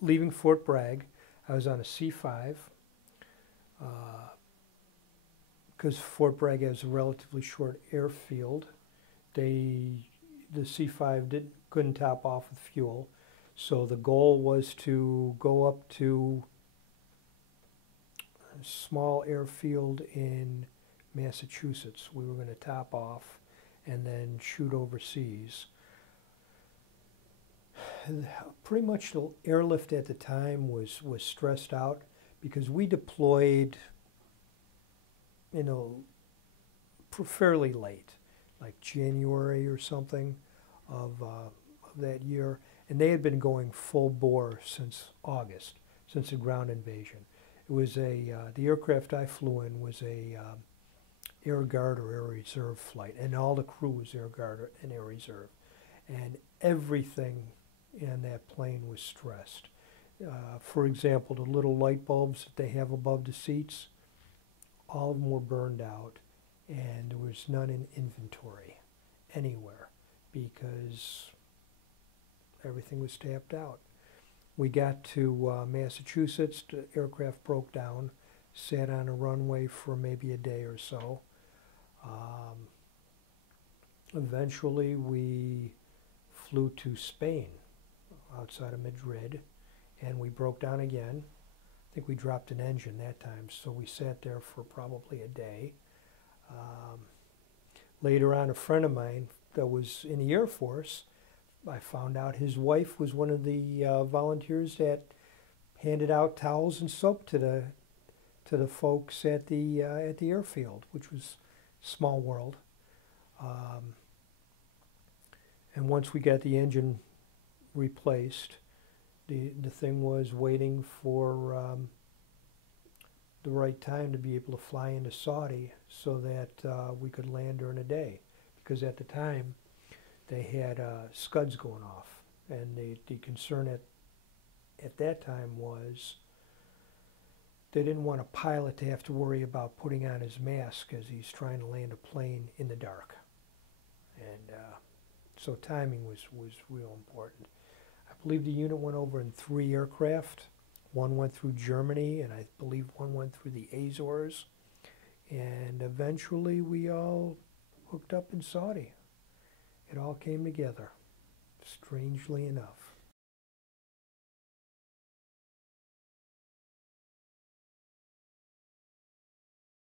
leaving Fort Bragg. I was on a C-5 because Fort Bragg has a relatively short airfield. The C-5 couldn't top off with fuel, so the goal was to go up to a small airfield in Massachusetts. We were going to top off and then shoot overseas. Pretty much the airlift at the time was stressed out because we deployed, fairly late, like January or something of that year, and they had been going full bore since August, since the ground invasion. It was the aircraft I flew in was a Air Guard or Air Reserve flight, and all the crew was Air Guard and Air Reserve, and everything in that plane was stressed. For example, the little light bulbs that they have above the seats, all of them were burned out, and there was none in inventory anywhere because everything was tapped out. We got to Massachusetts, the aircraft broke down, sat on a runway for maybe a day or so. Eventually we flew to Spain outside of Madrid, and we broke down again. I think we dropped an engine that time, so we sat there for probably a day. Later on, a friend of mine that was in the Air Force, I found out his wife was one of the volunteers that handed out towels and soap to the folks at the airfield, which was small world. And once we got the engine replaced, the thing was waiting for the right time to be able to fly into Saudi so that we could land during the day, because at the time they had scuds going off, and the concern at that time was they didn't want a pilot to have to worry about putting on his mask as he's trying to land a plane in the dark. And so timing was real important. I believe the unit went over in 3 aircraft. One went through Germany, and I believe one went through the Azores. And eventually we all hooked up in Saudi. It all came together, strangely enough.